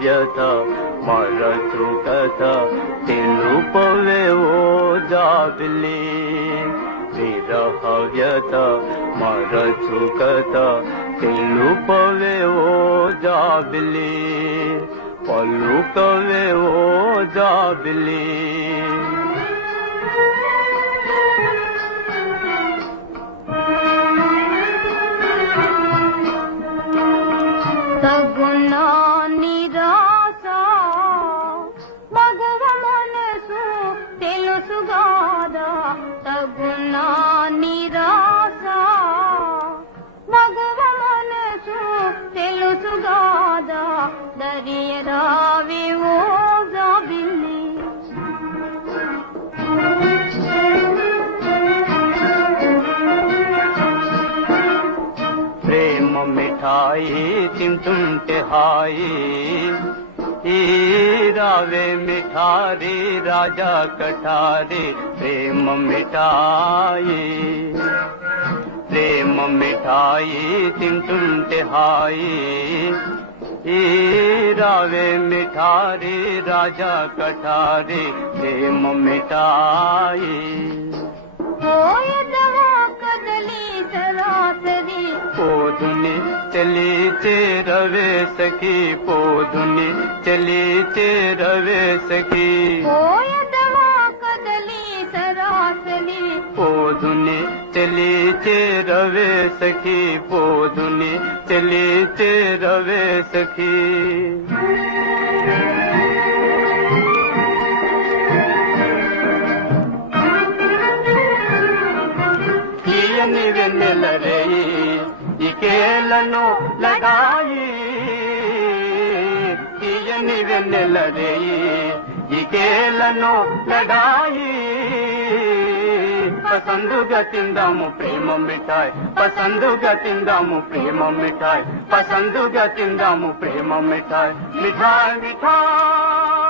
ವ್ಯಥ ಮರತು ಕಥ ತಿಳುಪವೆವೋ ಜಾಬಿಲಿ ಕಥ ಜಾಬಿಲಿ ಜಾಬಿಲಿ ಸಗುಣ Nereye davi olabilir? प्रेम मिठाई तिम तुम तिहाई रावे मिठारी राजा कठारी प्रेम मिठाई मिठाई हाई राजा कठारी हेठि चली चे रवे सखी पो धुनी चली चे रवे सखी పోదునే చెలితే రవే సఖీ పోదునే చెలితే రవే సఖీ తీయని వెన్నెల రేయి ఇకేలను లగాయి తీయని వెన్నెల రేయి ఇకేలను లగాయి पसंदू जा चिंदा मूं प्रेम मिठाई पसंदू जा चिंदा मूं प्रेम मिठाई पसंदू जा